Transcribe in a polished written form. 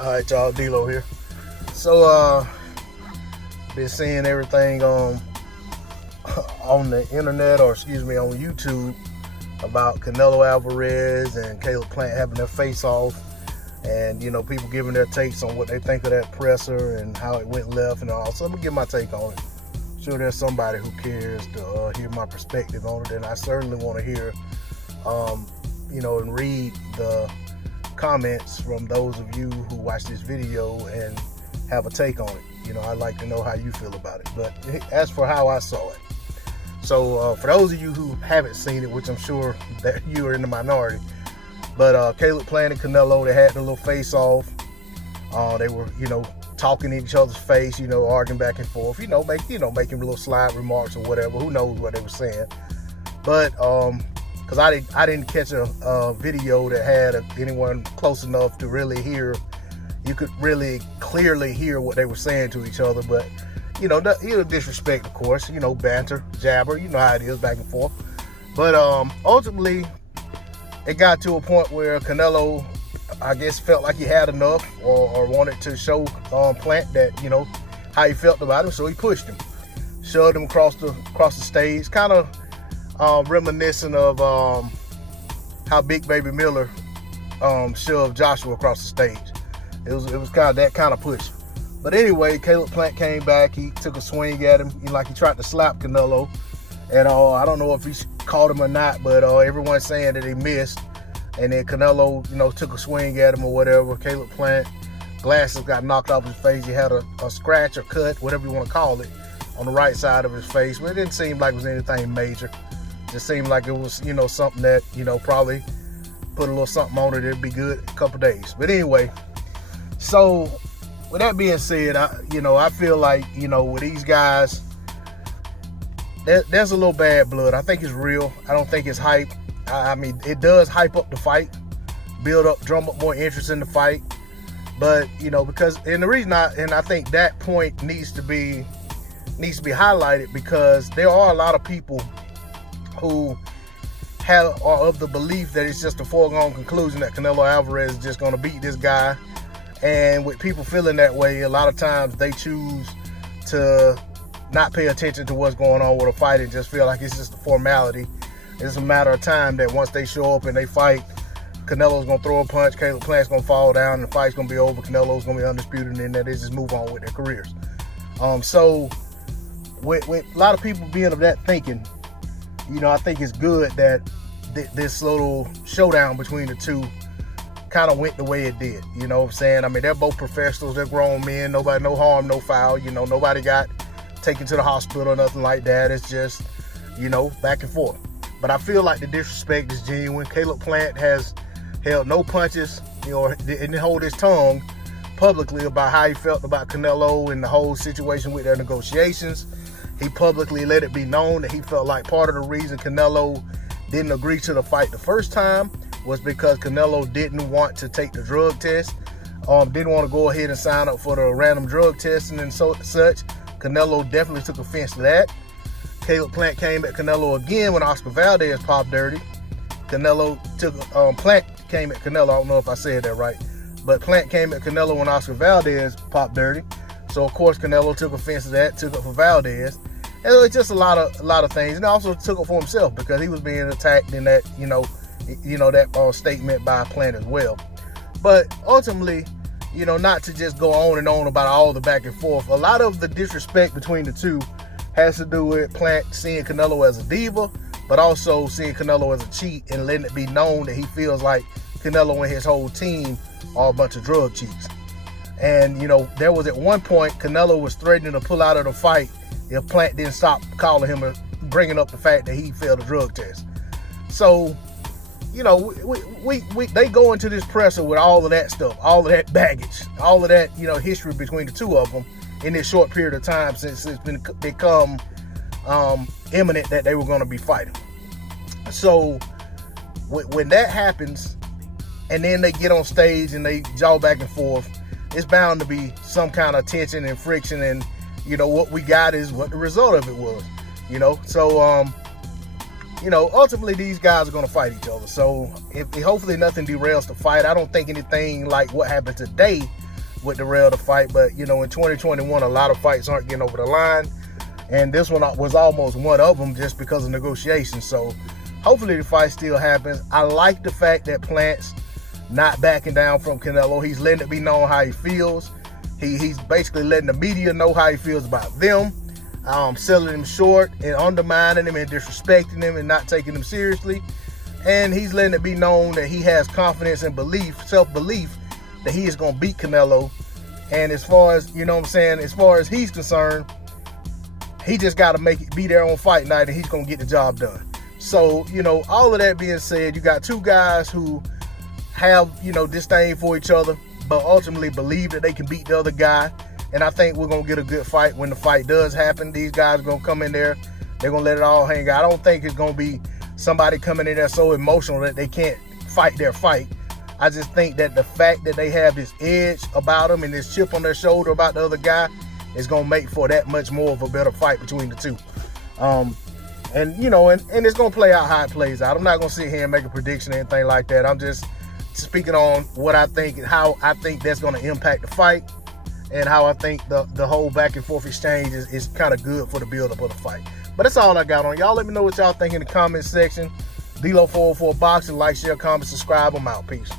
All right, y'all, D-Lo here. So, been seeing everything on the internet, or excuse me, on YouTube about Canelo Alvarez and Caleb Plant having their face off, and people giving their takes on what they think of that presser and how it went left and all. So let me give my take on it. Sure, there's somebody who cares to hear my perspective on it, and I certainly want to hear, and read the comments from those of you who watch this video and have a take on it. I'd like to know how you feel about it. But as for how I saw it, so for those of you who haven't seen it, which I'm sure that you are in the minority, but Caleb Plant and Canelo, they had their little face off. They were, talking in each other's face, arguing back and forth, making little slide remarks or whatever. Who knows what they were saying? But because I didn't catch a video that had anyone close enough to really hear. You could really clearly hear what they were saying to each other, but disrespect, of course, banter, jabber, how it is back and forth. But ultimately, it got to a point where Canelo, I guess, felt like he had enough, or wanted to show Plant that how he felt about him, so he pushed him, shoved him across the stage, kind of reminiscent of how Big Baby Miller shoved Joshua across the stage. It was kind of that kind of push. But anyway, Caleb Plant came back. He took a swing at him, he tried to slap Canelo, and I don't know if he caught him or not, but everyone's saying that he missed. And then Canelo, took a swing at him or whatever. Caleb Plant, glasses got knocked off his face. He had a scratch or cut, whatever you want to call it, on the right side of his face. But it didn't seem like it was anything major. It just seemed like it was, something that, probably put a little something on it. It'd be good a couple days. But anyway, so with that being said, I feel like, with these guys, there's a little bad blood. I think it's real. I don't think it's hype. I mean, it does hype up the fight, drum up more interest in the fight. But, and the reason I think that point needs to be highlighted, because there are a lot of people who are of the belief that it's just a foregone conclusion that Canelo Alvarez is just going to beat this guy. And with people feeling that way, a lot of times they choose to not pay attention to what's going on with a fight and just feel like it's just a formality. It's a matter of time that once they show up and they fight, Canelo's going to throw a punch, Caleb Plant's going to fall down, and the fight's going to be over. Canelo's going to be undisputed, and then they just move on with their careers. So with a lot of people being of that thinking, I think it's good that this little showdown between the two kind of went the way it did. You know what I'm saying? I mean, they're both professionals. They're grown men. Nobody, no harm, no foul. Nobody got taken to the hospital or nothing like that. It's just, back and forth. But I feel like the disrespect is genuine. Caleb Plant has held no punches, didn't hold his tongue publicly about how he felt about Canelo and the whole situation with their negotiations. He publicly let it be known that he felt like part of the reason Canelo didn't agree to the fight the first time was because Canelo didn't want to take the drug test, didn't want to go ahead and sign up for the random drug testing and such. Canelo definitely took offense to that. Caleb Plant came at Canelo again when Oscar Valdez popped dirty. Plant came at Canelo, I don't know if I said that right, but Plant came at Canelo when Oscar Valdez popped dirty. So of course Canelo took offense to that, took up for Valdez. And it was just a lot of things. And also took it for himself because he was being attacked in that, that statement by Plant as well. But ultimately, not to just go on and on about all the back and forth. A lot of the disrespect between the two has to do with Plant seeing Canelo as a diva, but also seeing Canelo as a cheat and letting it be known that he feels like Canelo and his whole team are a bunch of drug cheats. And, there was at one point Canelo was threatening to pull out of the fight if Plant didn't stop calling him or bringing up the fact that he failed a drug test. So, they go into this presser with all of that stuff, all of that baggage, all of that, history between the two of them in this short period of time since it's become imminent that they were going to be fighting. So when that happens, and then they get on stage and they jaw back and forth, it's bound to be some kind of tension and friction, and what we got is what the result of it was. So ultimately these guys are going to fight each other. So if hopefully nothing derails the fight. I don't think anything like what happened today with the rail to fight. But, you know, in 2021, a lot of fights aren't getting over the line. And this one was almost one of them just because of negotiations. So hopefully the fight still happens. I like the fact that Plant's not backing down from Canelo. He's letting it be known how he feels. He's basically letting the media know how he feels about them, selling him short and undermining him and disrespecting him and not taking him seriously. And he's letting it be known that he has confidence and belief, self-belief, that he is going to beat Canelo. And as far as, you know what I'm saying, as far as he's concerned, he just got to be there on fight night and he's going to get the job done. So, you know, all of that being said, you got two guys who have, you know, disdain for each other, but ultimately believe that they can beat the other guy. And I think we're going to get a good fight when the fight does happen. These guys are going to come in there. They're going to let it all hang out. I don't think it's going to be somebody coming in there so emotional that they can't fight their fight. I just think that the fact that they have this edge about them and this chip on their shoulder about the other guy is going to make for that much more of a better fight between the two. And, you know, and it's going to play out how it plays out. I'm not going to sit here and make a prediction or anything like that. I'm just speaking on what I think and how I think that's going to impact the fight, and how I think the whole back and forth exchange is kind of good for the build-up of the fight. But that's all I got on. Y'all let me know what y'all think in the comment section. D-Lo 404 Boxing. Like, share, comment, subscribe. I'm out. Peace.